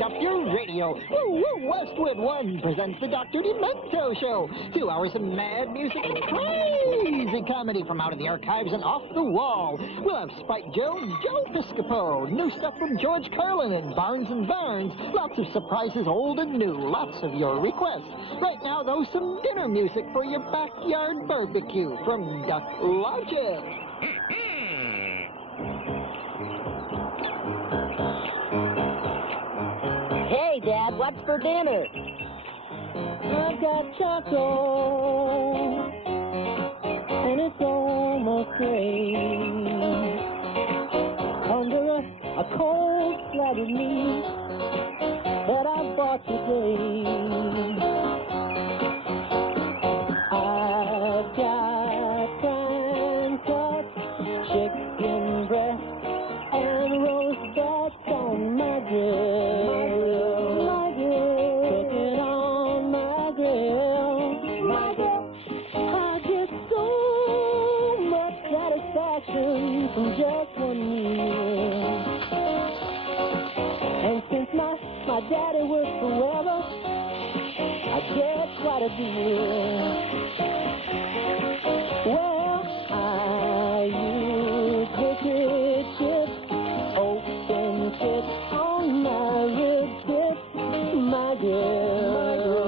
turned up your radio. Woo, woo, Westwood One presents the Dr. Demento Show. 2 hours of mad music and crazy comedy from out of the archives and off the wall. We'll have Spike Jones, Joe Piscopo, new stuff from George Carlin and Barnes and Barnes. Lots of surprises, old and new. Lots of your requests. Right now, though, some dinner music for your backyard barbecue from Duck Logic. Hey, Dad, what's for dinner? I've got chocolate, and it's almost gray. Under a cold slab of meat that I bought today. I've got prime cut chicken breast and roast backs on my grill. Cooking on my grill. I get so much satisfaction from just one meal. And since my daddy works for Weber, I get quite a deal. Well, I use crooked chips, open chips on my rib tips, my grill,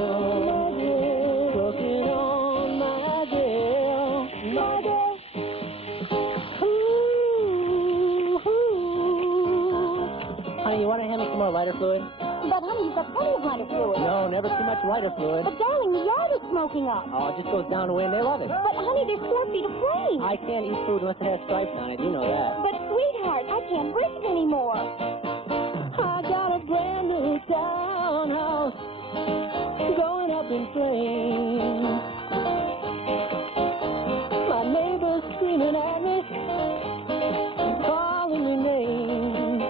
cooking on my grill, my grill. Ooh, ooh. Honey, you want to hand me some more lighter fluid? But, honey, you've got plenty of lighter fluid. No, never too much lighter fluid. But, darling, the yard is smoking up. Oh, it just goes down the wind. They love it. But, honey, there's 4 feet of flame. I can't eat food unless it has stripes on it. You know that. But, sweetheart, I can't breathe anymore. I got a brand new townhouse going up in flames. My neighbor's screaming at me, calling me names.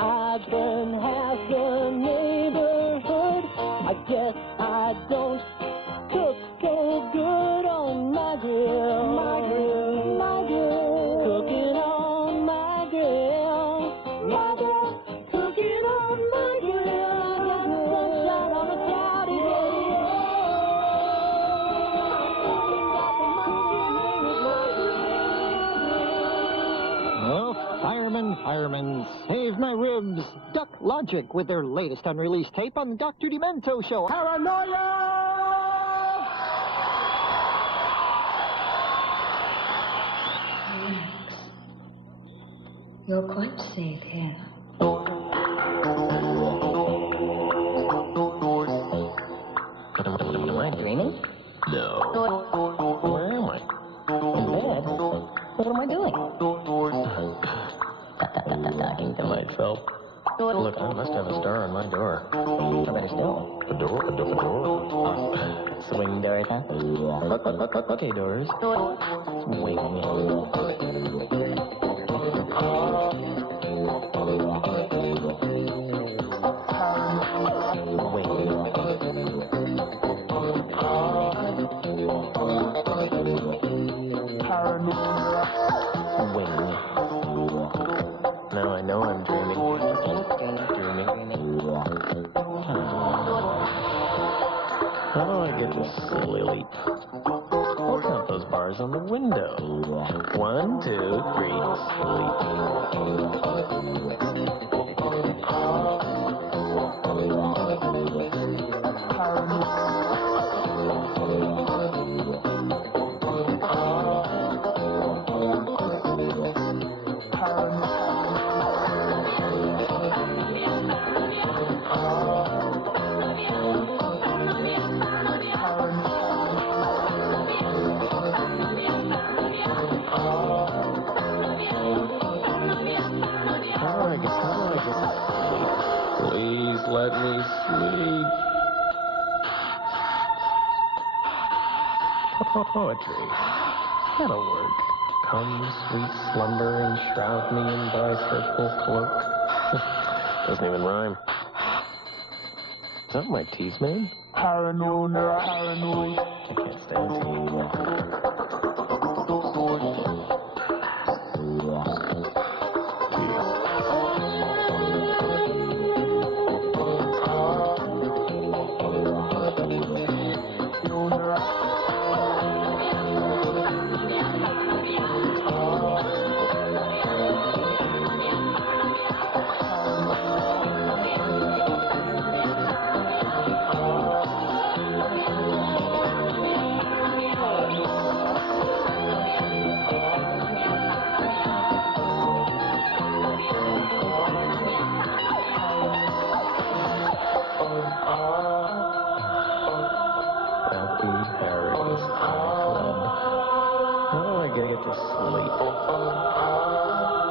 I burn half the neighborhood. I guess I don't cook so good on my grill. My grill, my grill, cooking on my grill. My grill, cooking on my grill. I got sunshine on a cloudy day. Oh, firemen, save my ribs. Duck Logic with their latest unreleased tape on the Dr. Demento Show. Paranoia! You're quite safe here. Am I dreaming? No. Where am I? In bed? What am I doing? Talking to Myself. Look, I must have a star on my door. I better still. A door? A door? Swing doors, huh? Okay, doors. Swing. Now I know I'm dreaming. Dreaming. How do I get to sleep? I'll count those bars on the window. 1, 2, 3. Please let me sleep. Poetry. That'll work. Come, sweet slumber, and shroud me in thy purple cloak. Doesn't even rhyme. Is that what my tea's made? Paranoia. I can't stand tea. emotionally.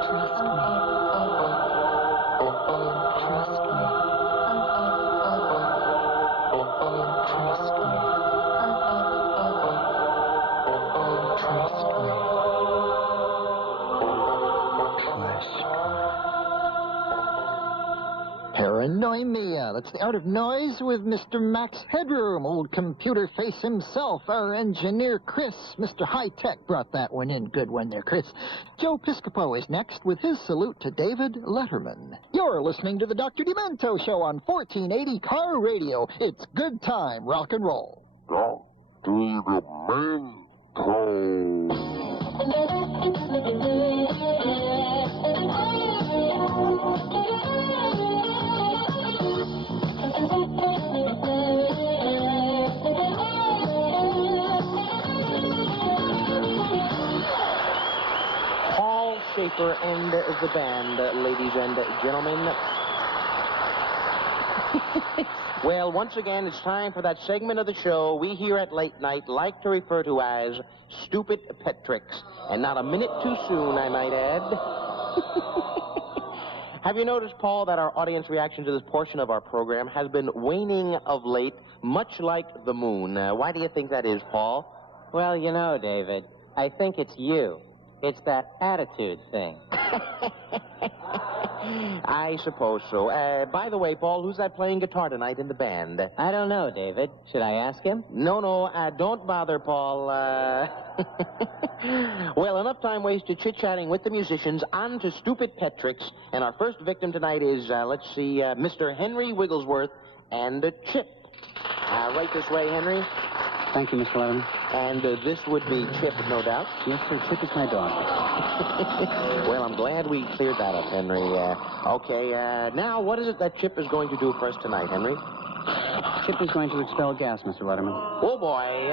Trust me. Trust me. Trust me. Trust me. Paranoimia. That's the art of noise with Mr. Max Headroom, old computer face himself. Our engineer, Chris. Mr. High Tech brought that one in. Good one there, Chris. Joe Piscopo is next with his salute to David Letterman. You're listening to the Dr. Demento Show on 1480 Car Radio. It's good time, rock and roll. Dr. Demento. Paul Schaefer and the band, ladies and gentlemen. Well, once again, it's time for that segment of the show we here at Late Night like to refer to as Stupid Pet Tricks. And not a minute too soon, I might add. Have you noticed, Paul, that our audience reaction to this portion of our program has been waning of late, much like the moon? Why do you think that is, Paul? Well, you know, David, I think it's you. It's that attitude thing. I suppose so. By the way, Paul, who's that playing guitar tonight in the band? I don't know, David. Should I ask him? No, don't bother, Paul. Well, enough time wasted chit-chatting with the musicians. On to Stupid Pet Tricks. And our first victim tonight is, Mr. Henry Wigglesworth and Chip. Right this way, Henry. Thank you, Mr. Letterman. And this would be Chip, no doubt. Yes, sir. Chip is my dog. Well, I'm glad we cleared that up, Henry. Okay, now what is it that Chip is going to do for us tonight, Henry? Chip is going to expel gas, Mr. Letterman. Oh, boy.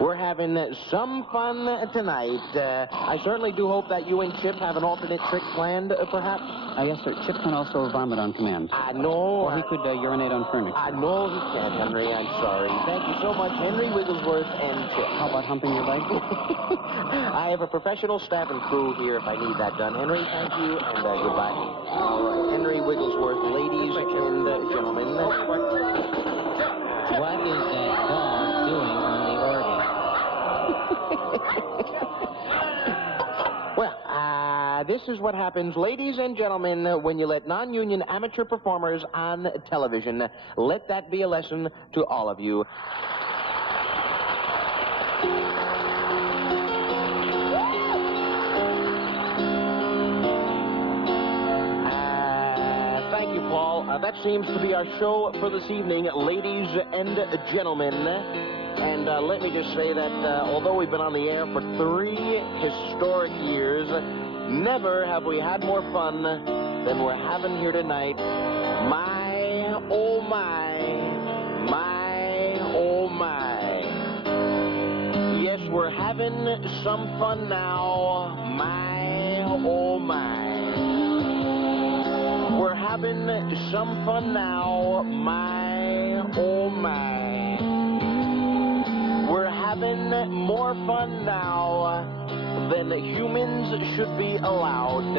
We're having some fun tonight. I certainly do hope that you and Chip have an alternate trick planned, perhaps. Yes, sir. Chip can also vomit on command. No. Or he could urinate on furniture. No, he can't, Henry. I'm sorry. Thank you so much, Henry Wigglesworth and Chip. How about humping your leg? I have a professional staff and crew here if I need that done. Henry, thank you, and goodbye. All right, Henry Wigglesworth, ladies and gentlemen. What is that dog doing on the organ? Well, this is what happens, ladies and gentlemen, when you let non-union amateur performers on television. Let that be a lesson to all of you. Thank you, Paul. That seems to be our show for this evening, ladies and gentlemen. And let me just say that although we've been on the air for 3 historic years, never have we had more fun than we're having here tonight. My, oh my, oh my. Yes, we're having some fun now. My, oh my. We're having some fun now. My, oh my. We're having more fun now than humans should be allowed.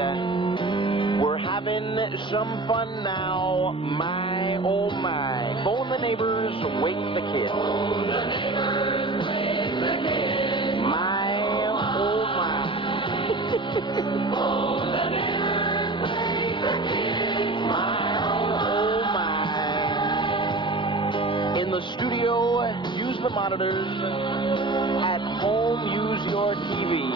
We're having some fun now, my, oh my. Phone the neighbors, wake the kids. My, oh my. Phone the neighbors, wake the kids. My, oh my. In the studio, use the monitors. At home, use your TV.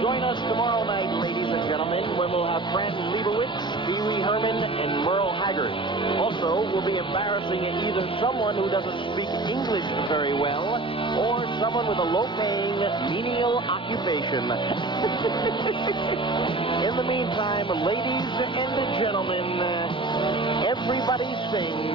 Join us tomorrow night, ladies and gentlemen, when we'll have Fran Lebowitz, Beery Herman, and Merle Haggard. Also, we'll be embarrassing either someone who doesn't speak English very well or someone with a low-paying, menial occupation. In the meantime, ladies and gentlemen, everybody sing.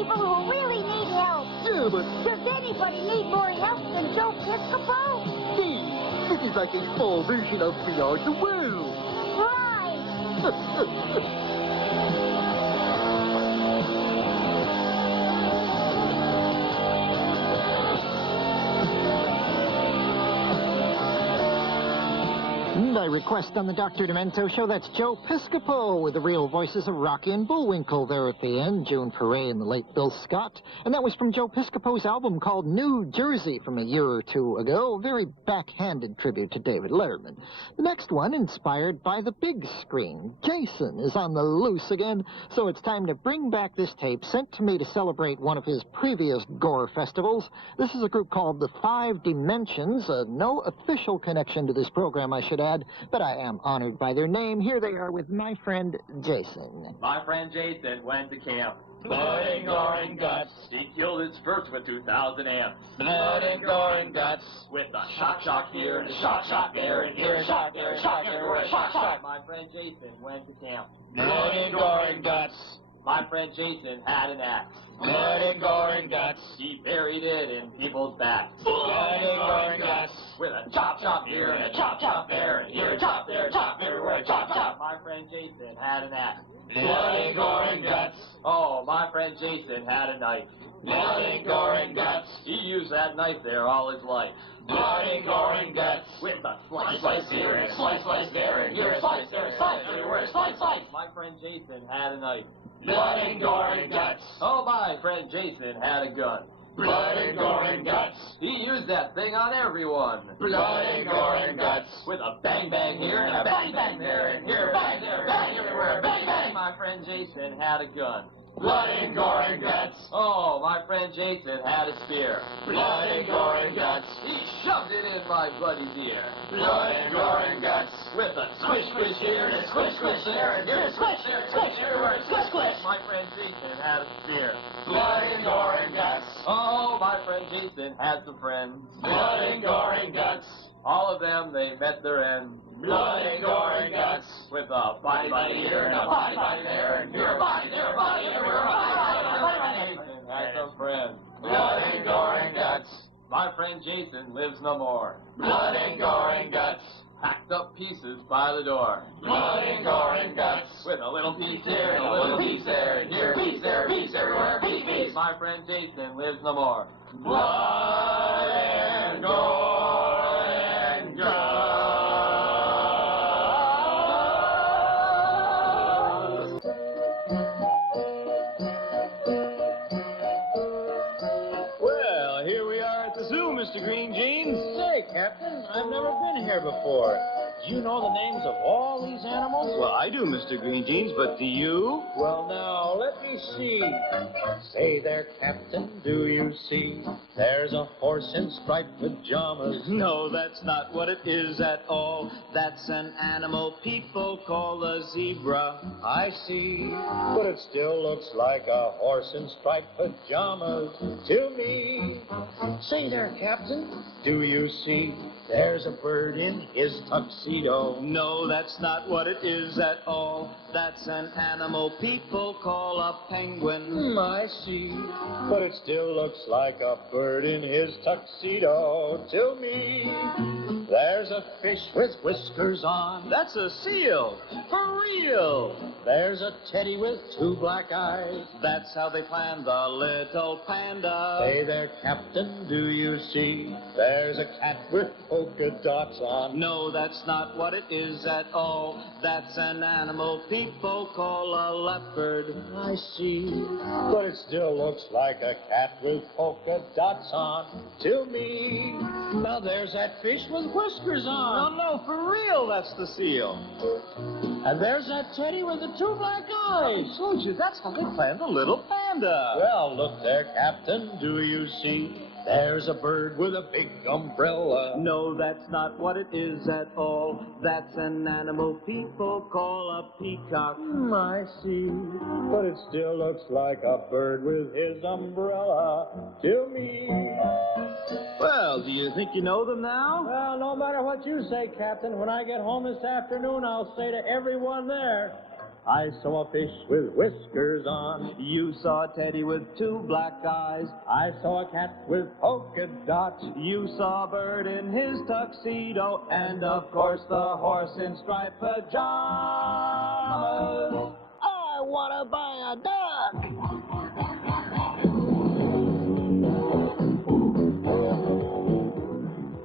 people who really need help. Yeah, but Does anybody need more help than Joe Piscopo? Steve, this is like a small version of We Are the World. Right. And I request on the Dr. Demento Show, that's Joe Piscopo with the real voices of Rocky and Bullwinkle there at the end, June Foray and the late Bill Scott. And that was from Joe Piscopo's album called New Jersey from a year or two ago. A very backhanded tribute to David Letterman. The next one, inspired by the big screen. Jason is on the loose again, so it's time to bring back this tape sent to me to celebrate one of his previous gore festivals. This is a group called the Five Dementians. No official connection to this program, I should add, but I am honored by their name. Here they are with my friend Jason. My friend Jason went to camp. Blood and gore and guts. He killed his first with 2,000 amps. Blood and gore and guts. With a shock here and a shock there and here, a shock there, a shock everywhere, shock. My friend Jason went to camp. Blood and gore and guts. My friend Jason had an axe. Blood and gore and guts. He buried it in people's backs. Blood and gore and guts. With a chop here and a chop there and here, a chop there, chop everywhere, chop. My friend Jason had an axe. Blood and gore and guts. Oh, my friend Jason had a knife. Blood and gore and guts. He used that knife there all his life. Blood and gore and guts. With a slice here and a slice there and here, a slice there, slice everywhere, slice. My friend Jason had a knife. Blood and gore and guts. Oh, my friend Jason had a gun. Blood and gore and guts. He used that thing on everyone. Blood and gore and guts. With a bang here and a bang there and here, bang there, bang everywhere, bang. My friend Jason had a gun. Blood and gore and guts. Oh, my friend Jason had a spear. Blood and gore and guts. He shoved it in my buddy's ear. Blood and gore and guts. With a squish here and a squish there and here, a squish there, squish everywhere, squish. My friend Jason had a spear. Blood and gore and guts. Oh, my friend Jason had some friends. Blood and gore and guts. All of them, they met their end. Blood and gore and guts. With a body here and a body there and here, a body there, a body everywhere, a body. Jason had some friends. Blood and gore and guts. My friend Jason lives no more. Blood and gore and guts. Hacked up pieces by the door. Blood and gore and guts. With a little piece here and a little piece there and here, piece there, piece everywhere, piece. My friend Jason lives no more. Blood and gore and guts. Well, here we are at the zoo, Mr. Green Jeans. Say, Captain, I've never been here before. Do you know the names of all these animals? Well, I do, Mr. Green Jeans, but do you? Well, now, let me see. Say there, Captain, do you see? There's a horse in striped pajamas. No, that's not what it is at all. That's an animal people call a zebra. I see, but it still looks like a horse in striped pajamas to me. Say there, Captain, do you see? There's a bird in his tuxedo. No, that's not what it is at all. That's an animal people call a penguin. I see, but it still looks like a bird in his tuxedo to me. There's a fish with whiskers on. That's a seal, for real. There's a teddy with two black eyes. That's how they planned the little panda. Say there, Captain, do you see? There's a cat with polka dots on. No, that's not what it is at all. That's an animal people call a leopard. I see, but it still looks like a cat with polka dots on to me. Now there's that fish with whiskers on. No, for real, that's the seal. And there's that teddy with the two black eyes. I told you, that's how they planned the little panda. Well, look there, Captain, do you see? There's a bird with a big umbrella. No, that's not what it is at all. That's an animal people call a peacock. I see, but it still looks like a bird with his umbrella to me. Well, do you think you know them now? Well, no matter what you say, Captain, when I get home this afternoon, I'll say to everyone there, I saw a fish with whiskers on. You saw a teddy with 2 black eyes. I saw a cat with polka dots. You saw a bird in his tuxedo. And of course the horse in striped pajamas. I want to buy a duck.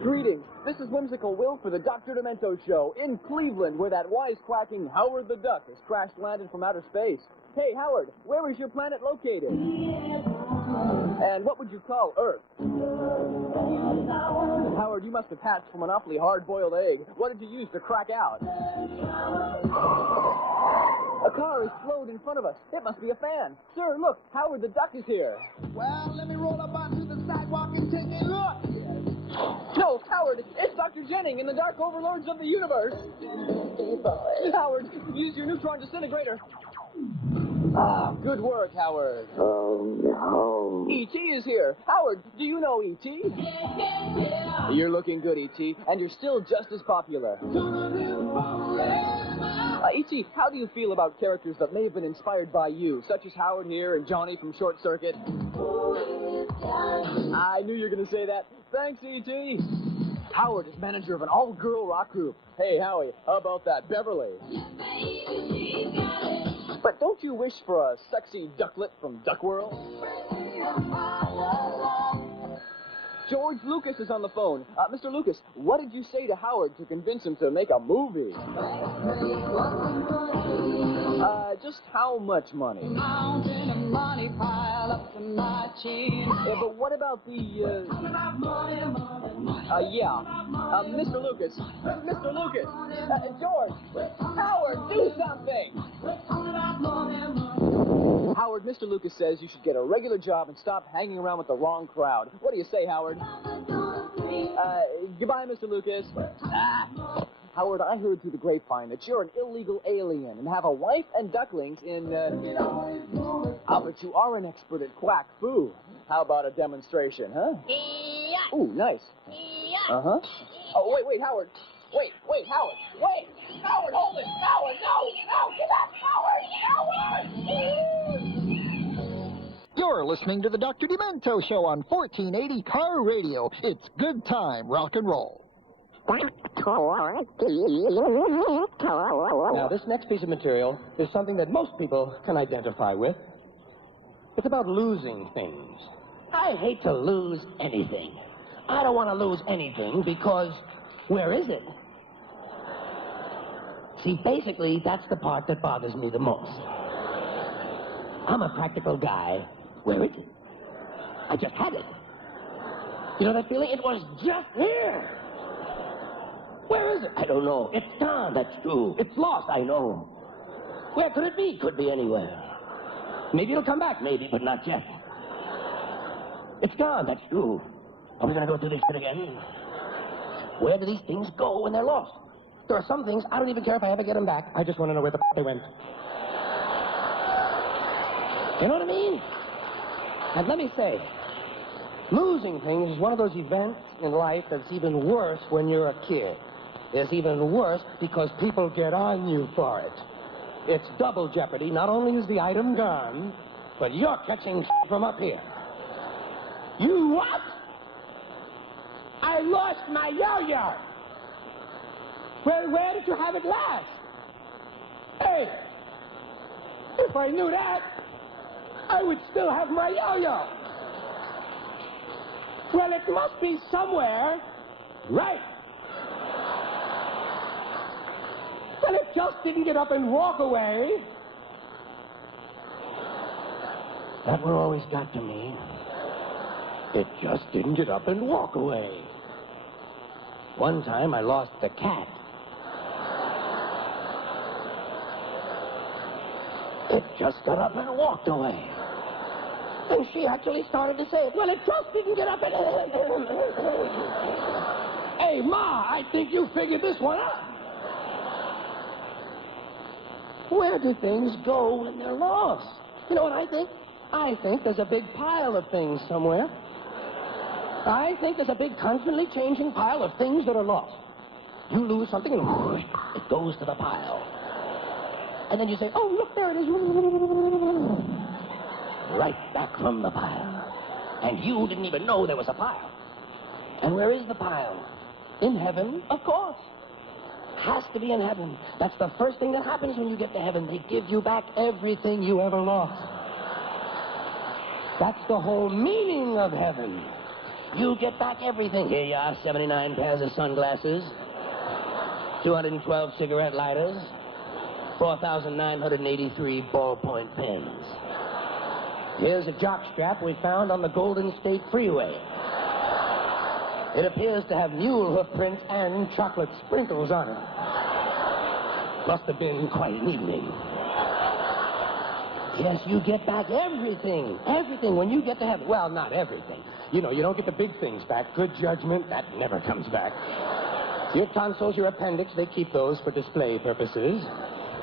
Greetings. This is Whimsical Will for the Dr. Demento Show in Cleveland, where that wisecracking Howard the Duck has crash-landed from outer space. Hey, Howard, where is your planet located? And what would you call Earth? Howard, you must have hatched from an awfully hard-boiled egg. What did you use to crack out? A car is slowed in front of us. It must be a fan. Sir, look, Howard the Duck is here. Well, let me roll up onto the sidewalk and take a look. No, Howard, it's Dr. Jennings in the Dark Overlords of the Universe. Howard, use your neutron disintegrator. Ah, good work, Howard. E.T. is here. Howard, do you know E.T.? You're looking good, E.T., and you're still just as popular. E.T., how do you feel about characters that may have been inspired by you, such as Howard here and Johnny from Short Circuit? I knew you were going to say that. Thanks, E.T. Howard is manager of an all-girl rock group. Hey, Howie, how about that, Beverly? But don't you wish for a sexy ducklet from Duck World? George Lucas is on the phone. Mr. Lucas, what did you say to Howard to convince him to make a movie? Just how much money? Mountain of money pile up to my chin. But what about the, Mr. Lucas. Mr. Lucas. George. Howard, do something. Howard, Mr. Lucas says you should get a regular job and stop hanging around with the wrong crowd. What do you say, Howard? Goodbye, Mr. Lucas. Howard, I heard through the grapevine that you're an illegal alien and have a wife and ducklings in, but you are an expert at quack foo. How about a demonstration, huh? Ooh, nice. Uh-huh. Oh, wait, Howard. Wait, Howard. Wait! Howard, hold it! Howard, no! Get back! Howard! You're listening to the Dr. Demento Show on 1480 Car Radio. It's good time, rock and roll. Now, this next piece of material is something that most people can identify with. It's about losing things. I hate to lose anything. I don't want to lose anything because where is it? See, basically, that's the part that bothers me the most. I'm a practical guy. Where is it? I just had it. You know that feeling? It was just here. Where is it? I don't know. It's gone, that's true. It's lost, I know. Where could it be? Could be anywhere. Maybe it'll come back, maybe, but not yet. It's gone, that's true. Are we going to go through this shit again? Where do these things go when they're lost? There are some things, I don't even care if I ever get them back. I just want to know where the they went. You know what I mean? And let me say, losing things is one of those events in life that's even worse when you're a kid. It's even worse because people get on you for it. It's double jeopardy. Not only is the item gone, but you're catching from up here. You what? I lost my yo-yo. Well, where did you have it last? Hey, if I knew that, I would still have my yo-yo. Well, it must be somewhere. Right. Well, it just didn't get up and walk away. That one always got to me. It just didn't get up and walk away. One time I lost the cat. It just got up and walked away. And she actually started to say, well, it just didn't get up and... Hey, Ma, I think you figured this one out. Where do things go when they're lost? You know what I think? I think there's a big pile of things somewhere. I think there's a big, constantly changing pile of things that are lost. You lose something and it goes to the pile. And then you say, oh, look, there it is. Right back from the pile. And you didn't even know there was a pile. And where is the pile? In heaven, of course. Has to be in heaven. That's the first thing that happens when you get to heaven. They give you back everything you ever lost. That's the whole meaning of heaven. You get back everything. Here you are, 79 pairs of sunglasses, 212 cigarette lighters, 4,983 ballpoint pens. Here's a jockstrap we found on the Golden State Freeway. It appears to have mule hoof prints and chocolate sprinkles on it. Must have been quite an evening. Yes, you get back everything. Everything when you get to heaven. Well, not everything. You know, you don't get the big things back. Good judgment, that never comes back. Your tonsils, your appendix, they keep those for display purposes.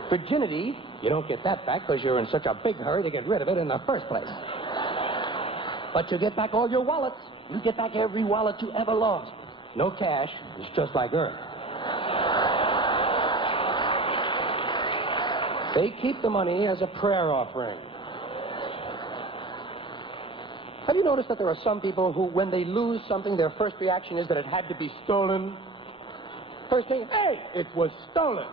Virginity, you don't get that back because you're in such a big hurry to get rid of it in the first place. But you get back all your wallets. You get back every wallet you ever lost. No cash. It's just like Earth. They keep the money as a prayer offering. Have you noticed that there are some people who, when they lose something, their first reaction is that it had to be stolen? First thing, hey, it was stolen.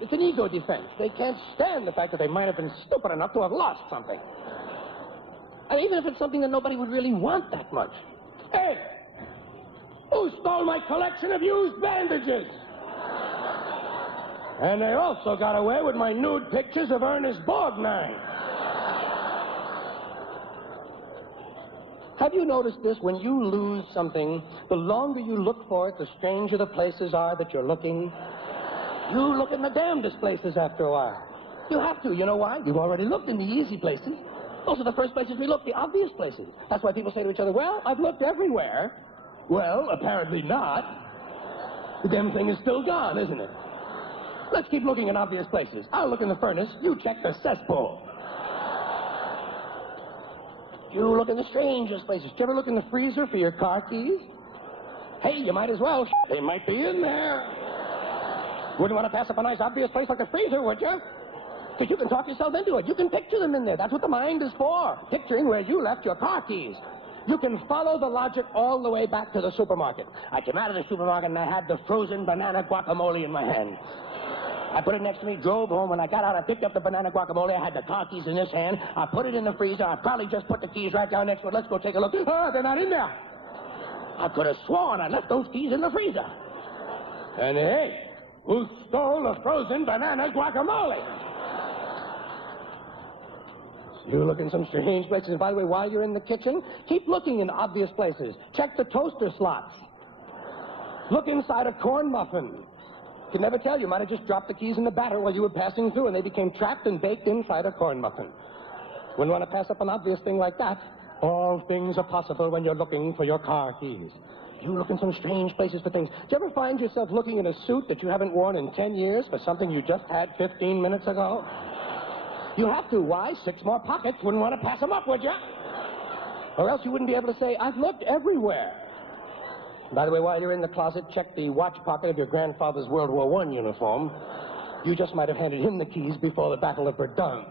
It's an ego defense. They can't stand the fact that they might have been stupid enough to have lost something. And even if it's something that nobody would really want that much. Hey, who stole my collection of used bandages? And they also got away with my nude pictures of Ernest Borgnine. Have you noticed this? When you lose something, the longer you look for it, the stranger the places are that you're looking. You look in the damnedest places after a while. You have to. You know why? You've already looked in the easy places. Those are the first places we look, the obvious places. That's why people say to each other, well, I've looked everywhere. Well, apparently not. The damn thing is still gone, isn't it? Let's keep looking in obvious places. I'll look in the furnace. You check the cesspool. You look in the strangest places. Did you ever look in the freezer for your car keys? Hey, you might as well. They might be in there. Wouldn't want to pass up a nice obvious place like the freezer, would you? Because you can talk yourself into it. You can picture them in there. That's what the mind is for. Picturing where you left your car keys. You can follow the logic all the way back to the supermarket. I came out of the supermarket and I had the frozen banana guacamole in my hand. I put it next to me, drove home. When I got out, I picked up the banana guacamole. I had the car keys in this hand. I put it in the freezer. I probably just put the keys right down next to it. Let's go take a look. Oh, they're not in there. I could have sworn I left those keys in the freezer. And hey, who stole the frozen banana guacamole? You look in some strange places. And by the way, while you're in the kitchen, keep looking in obvious places. Check the toaster slots. Look inside a corn muffin. You can never tell. You might have just dropped the keys in the batter while you were passing through, and they became trapped and baked inside a corn muffin. Wouldn't want to pass up an obvious thing like that. All things are possible when you're looking for your car keys. You look in some strange places for things. Do you ever find yourself looking in a suit that you haven't worn in 10 years for something you just had 15 minutes ago? You have to. Why? 6 more pockets. Wouldn't want to pass them up, would you? Or else you wouldn't be able to say, I've looked everywhere. By the way, while you're in the closet, check the watch pocket of your grandfather's World War I uniform. You just might have handed him the keys before the Battle of Verdun.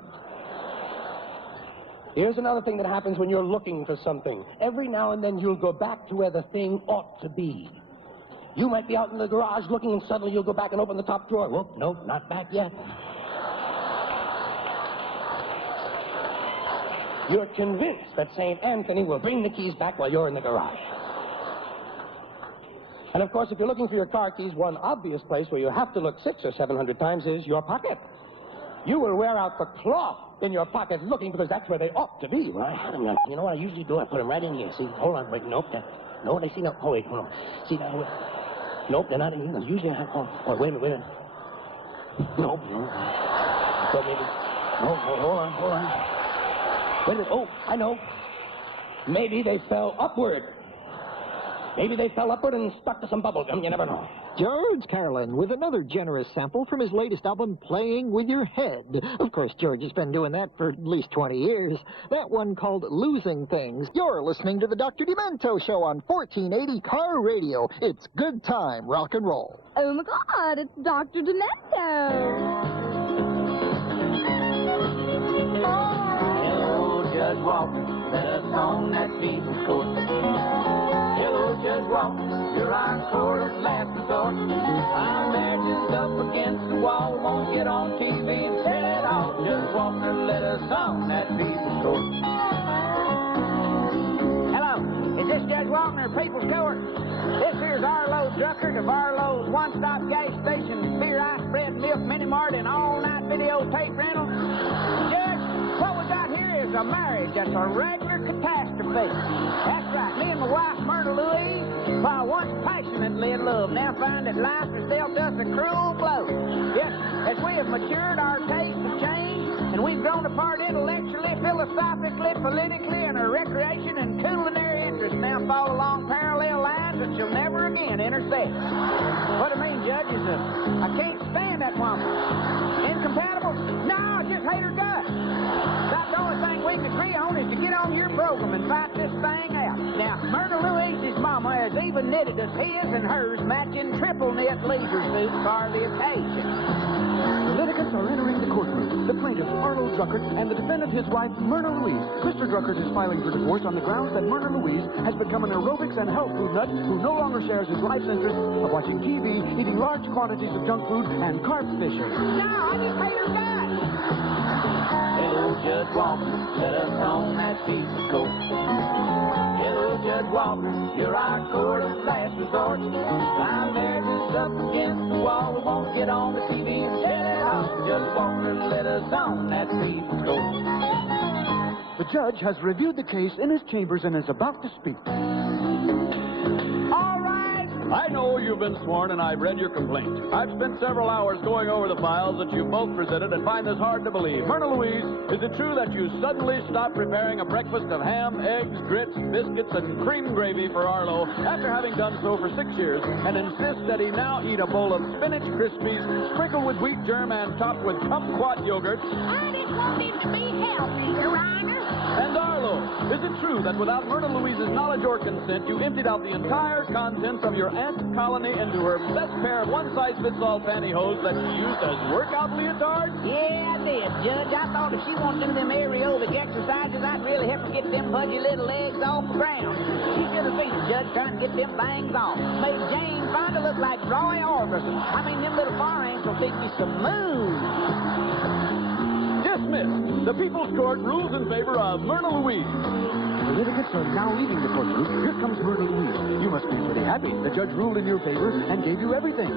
Here's another thing that happens when you're looking for something. Every now and then you'll go back to where the thing ought to be. You might be out in the garage looking, and suddenly you'll go back and open the top drawer. Whoop, nope, not back yet. You're convinced that St. Anthony will bring the keys back while you're in the garage. And, of course, if you're looking for your car keys, one obvious place where you have to look 600 or 700 times is your pocket. You will wear out the cloth in your pocket looking because that's where they ought to be. Well, I had them. You know what I usually do? I put them right in here. See? Hold on. Wait. Nope. No, they see no. Oh, wait. Hold on. See that? Nope, they're not in here. Usually I have. Oh, wait a minute. Nope. No. So maybe. No, hold on. Wait a minute. Oh, I know. Maybe they fell upward. Maybe they fell upward and stuck to some bubble gum. You never know. George Carlin with another generous sample from his latest album, Playing With Your Head. Of course, George has been doing that for at least 20 years. That one called Losing Things. You're listening to the Dr. Demento Show on 1480 Car Radio. It's good time, rock and roll. Oh, my God, it's Dr. Demento. Walker, let us on that people's court. Hello, Judge Walker, you're our court of last resort. Our marriage is up against the wall, won't get on TV and tell it all. Judge Walker, let us on that people's court. Hello, is this Judge Walker of People's Court? This here's Arlo Druckert of Arlo's One-Stop Gas Station, Beer, Ice, Bread, Milk, Mini-Mart, and all-night videotape rental. Judge, what we got here is a marriage that's a regular catastrophe. That's right, me and my wife, Myrna Louise, while once passionately in love, now find that life has dealt us a cruel blow. Yes, as we have matured, our tastes have changed, and we've grown apart intellectually, philosophically, politically, and our recreation and culinary interests now fall along parallel lines that shall never again intersect. What I mean, Judge, is I can't stand that woman. Incompatible? No, I just hate her guts. That's the only thing we can agree on is to get on your program and fight this thing out. Now, Myrna Louise's mama has even knitted us his and hers matching triple knit leisure suits for the occasion. The litigants are entering the courtroom. The plaintiff, Arlo Druckert, and the defendant, his wife, Myrna Louise. Mr. Druckert is filing for divorce on the grounds that Myrna Louise has become an aerobics and health food nut who no longer shares his life's interest of watching TV, eating large quantities of junk food, and carp fishing. No, I just hate her guts. Hello, Judge Walker, let us on that people's court. Hello, Judge Walker, you're our court of last resort. Our marriage is up against the wall, we won't get on the TV and tell it all. Judge Walker, let us on that people's court. The judge has reviewed the case in his chambers and is about to speak. All right. I know you've been sworn and I've read your complaint. I've spent several hours going over the files that you both presented and find this hard to believe. Myrna Louise, is it true that you suddenly stopped preparing a breakfast of ham, eggs, grits, biscuits, and cream gravy for Arlo after having done so for 6 years and insist that he now eat a bowl of spinach Krispies sprinkled with wheat germ and topped with kumquat yogurt? I just want him to be healthy, Your Honor. And Arlo, is it true that without Myrna Louise's knowledge or consent, you emptied out the entire contents of your aunt's colony into her best pair of one-size-fits-all pantyhose that she used as workout leotards? Yeah, I did, Judge. I thought if she wanted to do them aerobic exercises, I'd really help her get them pudgy little legs off the ground. She should have seen the Judge trying to get them bangs off. Made Jane Fonda look like Roy Orbison. I mean, them little forehands will think you some moves. Dismissed. The People's Court rules in favor of Myrna Louise. The litigants are now leaving the courtroom. Here comes Myrna Louise. You must be pretty happy. The judge ruled in your favor and gave you everything.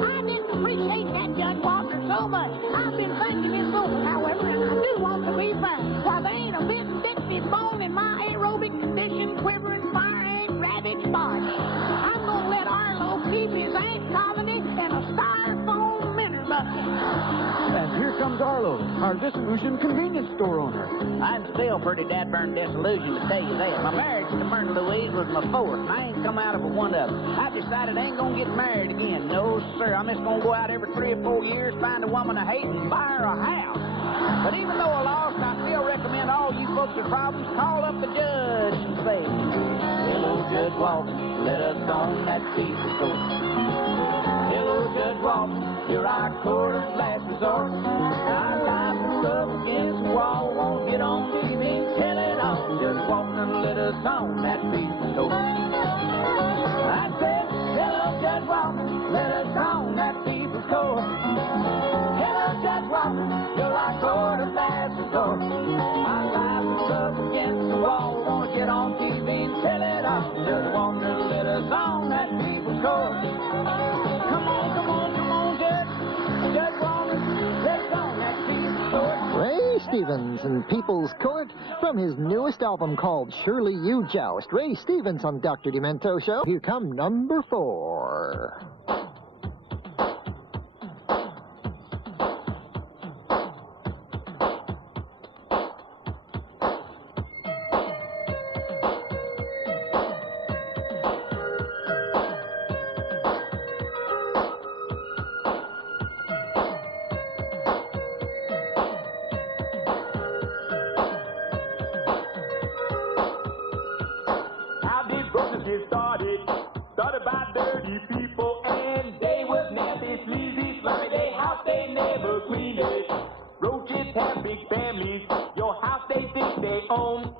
I didn't appreciate that, Judge Walker, so much. I've been thinking this over, however, and I do want to be fair. While there ain't a bit bone in my aerobic condition, quivering, fire-ant, ravaged body, I'm going to let Arlo keep his ant colony in a styrofoam minute bucket. And here comes Arlo, our disillusioned convenience store owner. I'm still pretty dad-burned disillusioned, to tell you that. My marriage to Myrna Louise was my fourth, and I ain't come out of it one of them. I've decided I ain't gonna get married again. No, sir. I'm just gonna go out every 3 or 4 years, find a woman I hate, and buy her a house. But even though I lost, I still recommend all you folks with problems call up the judge and say, Hello, Judge Walker, let us on that people's court. Hello, Judge Walker, you're our court of last resort. Our lives are up against the wall, won't get on TV, tell it all. Judge Walker, let us on that people's court. I said, hello, Judge Walker, let us on that people's court. Hello, Judge Walker, you're our court of last resort. Our lives are up against the wall, won't get on TV, tell it all. Judge Walker, let us on that people's court. Come on, Judge. Judge Walker, let's on that people's court. Ray Stevens and People's Court from his newest album called Surely You Joust. Ray Stevens on Dr. Demento Show. Here come number 4. Started by dirty people, and they was nasty, sleazy, slurry. They house they never cleaned it. Roaches have big families. Your house they think they own.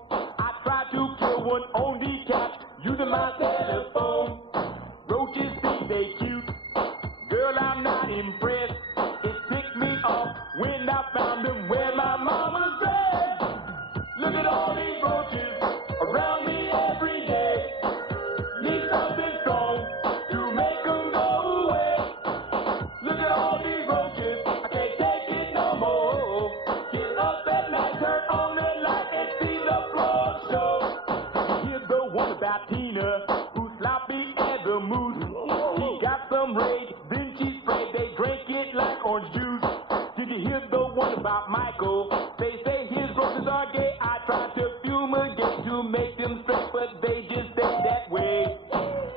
Piscopo. They say his roaches are gay. I tried to fumigate to make them straight, but they just stay that way.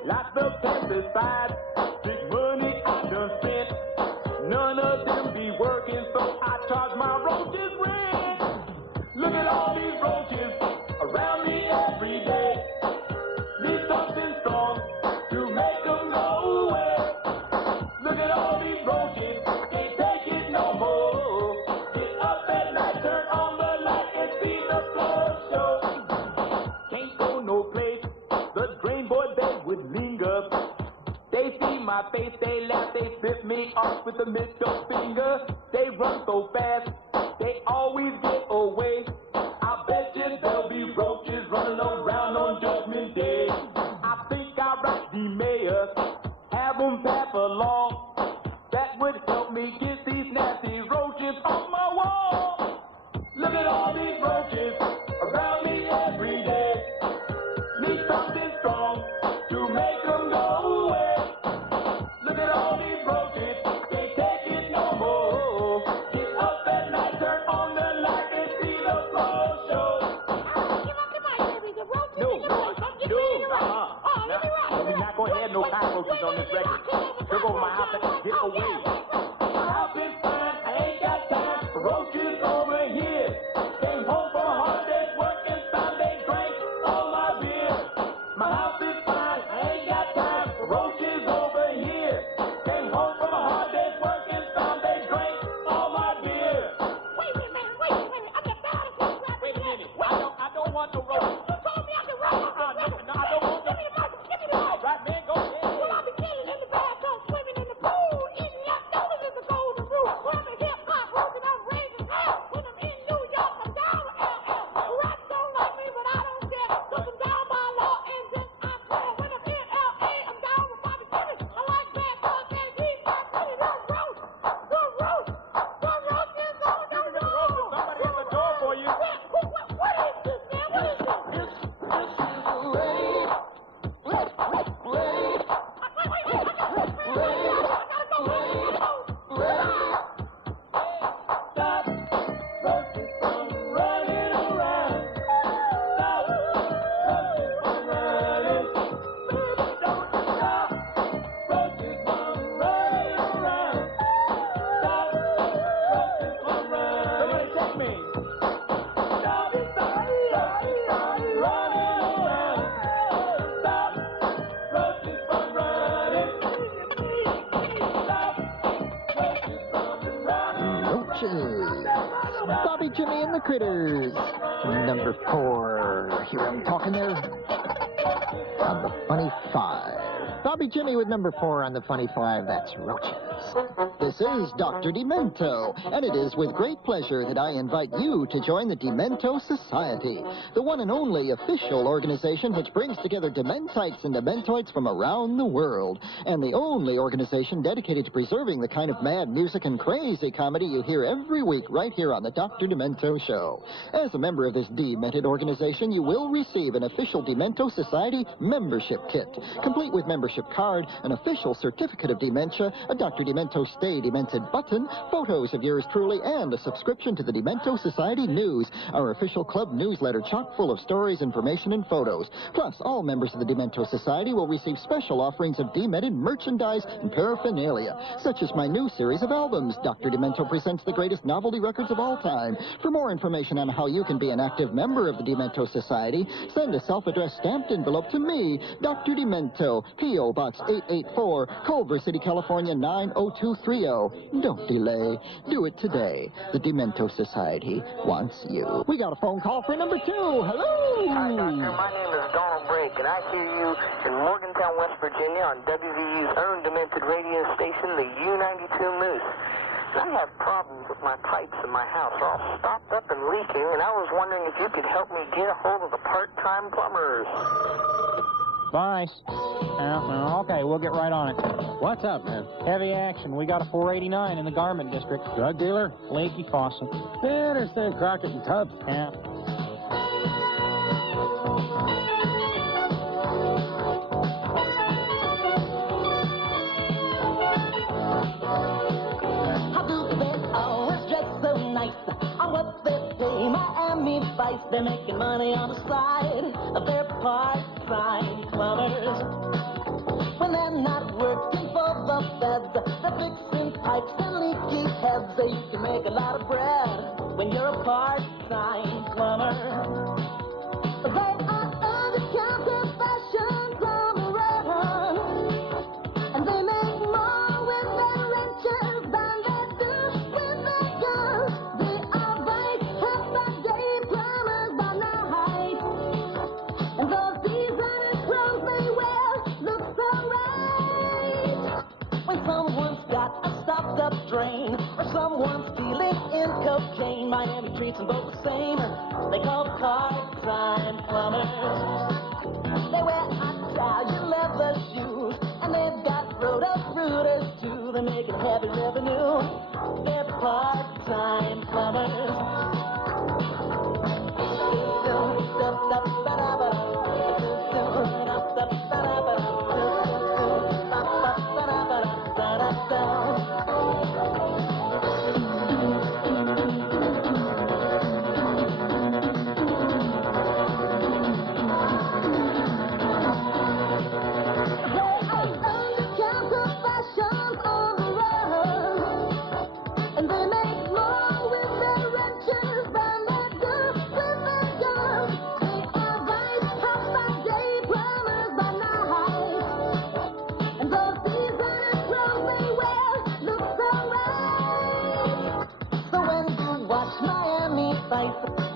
Lots of pesticides, big money I done spent. None of them be working, so I charge my roaches rent. Look at all these roaches around me every day. Need something strong to make them go away. Look at all these roaches, can't take it no more. Get up at night, turn on the light and see the floor show. Can't go no place, the drain boy bed would linger. They see my face, they laugh, they flip me off with a middle finger. They run so fast, they always get away. I bet you there'll be roaches running around on Judgment Day. I think I'll write the mayor, have them pass a law that would help me get these nasty roaches off my wall. Look at all these roaches around me every day. Need something strong to make them go away. Look at all these roaches, can't take it no more. Get up at night, turn on the light and see the floor show. Give up the mic, baby. The roaches No, in the place. I'm getting ready to rock. Oh, let me rock. We're not going to have no cockroaches on this record. Took over my house and get away. My house is fine, I ain't got time for roaches over here. Came home from a hard day's work and found they drank all my beer. My house is fine, I ain't got time for roaches over here. Came home from a hard day's work and found they drank all my beer. Wait a minute. I'm just tired of this. Wait a minute, I don't want no roaches. You told me I could rock. No, I don't want no. Give me the mic. Give me the mic. Right, man, go ahead. Well, I be chilling in the bathtub, swimming in the pool, eating leftovers in the golden rule. When I'm in hip-hop, working, I'm raising hell. When I'm in New York, I'm down with LL. Rats don't like me, but I don't care. 'Cause I'm down by law and then I swear. When I'm in L.A., I'm down with Bobby Jimmy. I like bad talk and he's got pretty little roast. The roast is on the road. Somebody at the door for you. What is this, man? What is this? Somebody take me. Roaches. Bobby, Jimmy, and the Critters. Number 4. Hear him talking there? On the Funny 5. Bobby Jimmy with number 4 on the Funny 5. That's Roaches. This is Dr. Demento, and it is with great pleasure that I invite you to join the Demento Society, the one and only official organization which brings together dementites and dementoids from around the world, and the only organization dedicated to preserving the kind of mad music and crazy comedy you hear every week right here on the Dr. Demento Show. As a member of this demented organization, you will receive an official Demento Society membership kit, complete with membership card, an official certificate of dementia, a Dr. Demento Stay Demented button, photos of yours truly, and a subscription to the Demento Society News, our official club newsletter chock full of stories, information, and photos. Plus, all members of the Demento Society will receive special offerings of demented merchandise and paraphernalia, such as my new series of albums, Dr. Demento Presents the Greatest Novelty Records of All Time. For more information on how you can be an active member of the Demento Society, send a self-addressed stamped envelope to me, Dr. Demento, P.O. Box 884, Culver City, California, 90230. Don't delay. Do it today. The Demento Society wants you. We got a phone call for number 2. Hello. Hi, Doctor. My name is Donald Brake, and I hear you in Morgantown, West Virginia on WVU's own demented radio station, the U92 Moose. And I have problems with my pipes in my house. They're all stopped up and leaking, and I was wondering if you could help me get a hold of the part-time plumbers. Vice. Okay, we'll get right on it. What's up, man? Heavy action. We got a 489 in the garment district. Drug dealer? Leaky faucet. Better send Crockett and Tubbs. Yeah. I do the best, always dressed so nice. I'm what what they pay. Miami Vice, they're making money on the side. They're part-time plumbers. When they're not working for the feds, they're fixing pipes and leaky heads. You can make a lot of bread when you're a part-time plumber. They are undercover fashion plumbers, and they make more with their wrenches than they do with their guns. They are right half-a-day plumbers by night, and those designer clothes they wear look so right. When someone's got a stopped-up drain, or someone's dealing in cocaine, Miami treats them both the same. They call part-time plumbers. They wear Italian leather shoes, and they've got roto-rooters too. They're making heavy revenue. They're part-time plumbers.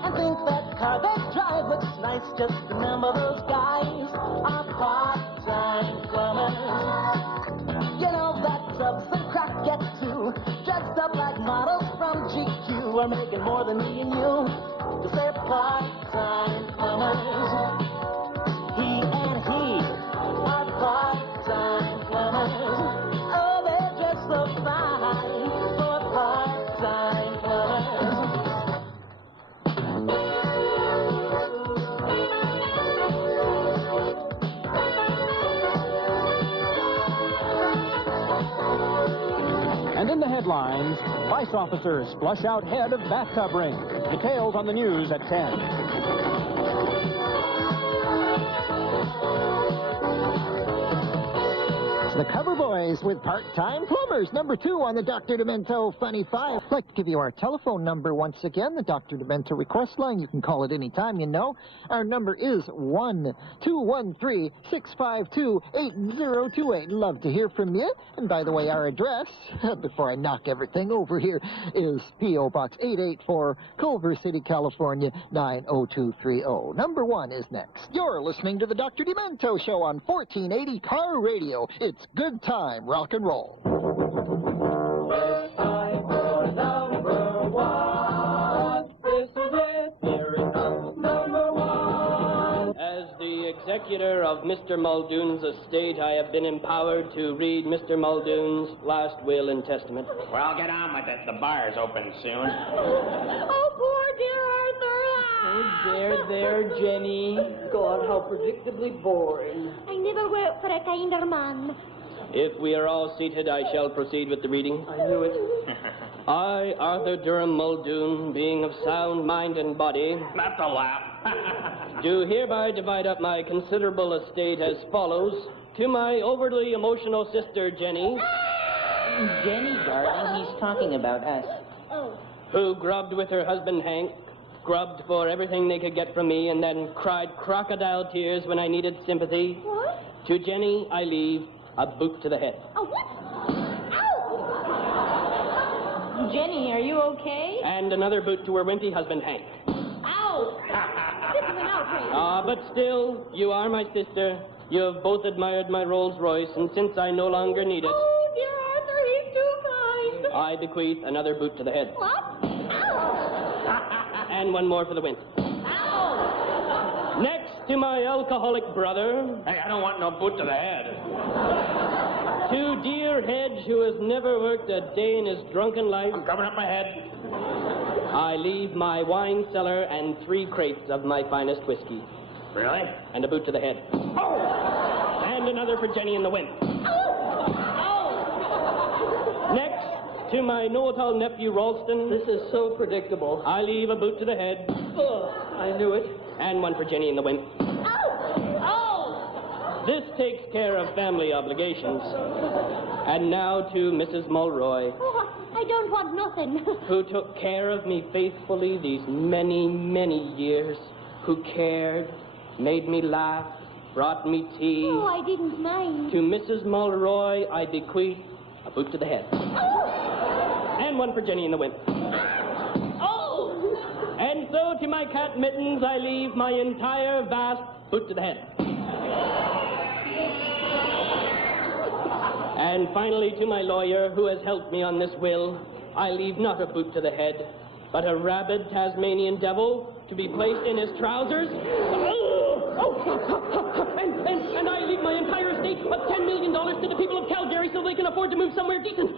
And think that car they drive looks nice. Just remember those guys are part-time plumbers. You know that Tubbs and Crack get too, dressed up like models from GQ, are making more than me and you, 'cause they're part-time plumbers. He and he are part-time plumbers. Oh, they dress so fine for part-time plumbers. And in the headlines, vice officers flush out head of bathtub ring. Details on the news at 10. The Cover Boys with Part-Time Plumbers, number 2 on the Dr. Demento Funny 5. I'd like to give you our telephone number once again, the Dr. Demento request line. You can call it any time, you know. Our number is 1-213-652-8028. Love to hear from you. And by the way, our address, before I knock everything over here, is P.O. Box 884, Culver City, California, 90230. Number 1 is next. You're listening to the Dr. Demento Show on 1480 Car Radio. It's good time, rock and roll. It's time for number 1. This is it. Here it comes, number 1. As the executor of Mr. Muldoon's estate, I have been empowered to read Mr. Muldoon's last will and testament. Well, get on with it. The bar's open soon. Oh, poor dear Arthur. There, Jenny. God, how predictably boring. I never worked for a kinder man. If we are all seated, I shall proceed with the reading. I knew it. I, Arthur Durham Muldoon, being of sound mind and body, Not to laugh. do hereby divide up my considerable estate as follows. To my overly emotional sister, Jenny, Jenny, darling, he's talking about us. Oh. who grubbed with her husband, Hank, grubbed for everything they could get from me, and then cried crocodile tears when I needed sympathy. What? To Jenny, I leave a boot to the head. Oh, what? Ow! Jenny, are you okay? And another boot to her wimpy husband, Hank. Ow! This is an outrage. But still, you are my sister. You have both admired my Rolls Royce, and since I no longer need it, Oh, dear Arthur, he's too kind. I bequeath another boot to the head. What? Ow! And one more for the wimp. Ow! Next to my alcoholic brother. Hey, I don't want no boot to the head. To dear Hedge, who has never worked a day in his drunken life. I'm coming up my head. I leave my wine cellar and 3 crates of my finest whiskey. Really? And a boot to the head. Oh! And another for Jenny and the wimp. Ow! Next To my know-it-all nephew Ralston. This is so predictable. I leave a boot to the head. Ugh, I knew it. And one for Jenny and the Wimp. This takes care of family obligations. And now to Mrs. Mulroy. Oh, I don't want nothing. Who took care of me faithfully these many, many years. Who cared, made me laugh, brought me tea. Oh, I didn't mind. To Mrs. Mulroy, I bequeath a boot to the head. And one for Jenny and the Wimp. And so to my cat Mittens, I leave my entire vast boot to the head. And finally, to my lawyer, who has helped me on this will, I leave not a boot to the head, but a rabid Tasmanian devil to be placed in his trousers. And I leave my entire estate of $10 million to the people of Calgary so they can afford to move somewhere decent.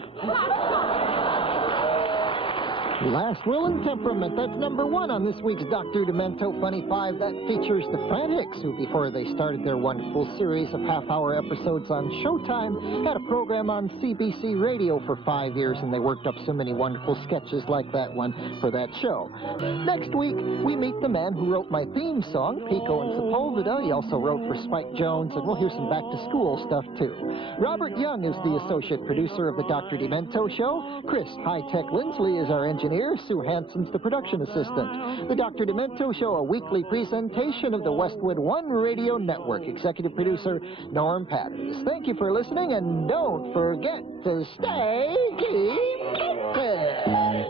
Last Will and Temperament. That's number 1 on this week's Dr. Demento Funny 5. That features the Frantics, who before they started their wonderful series of half-hour episodes on Showtime, had a program on CBC Radio for 5 years, and they worked up so many wonderful sketches like that one for that show. Next week, we meet the man who wrote my theme song, Pico and Sepulveda. He also wrote for Spike Jones, and we'll hear some back-to-school stuff, too. Robert Young is the associate producer of the Dr. Demento Show. Chris High-Tech Lindsley is our engineer. Sue Hanson's the production assistant. The Dr. Demento Show, a weekly presentation of the Westwood One Radio Network. Executive producer, Norm Patterns. Thank you for listening, and don't forget to stay gifted.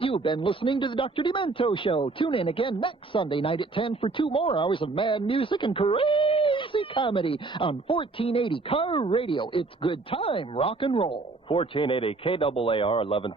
You've been listening to the Dr. Demento Show. Tune in again next Sunday night at 10 for 2 more hours of mad music and crazy comedy on 1480 Car Radio. It's good time rock and roll. 1480 KAAR 11.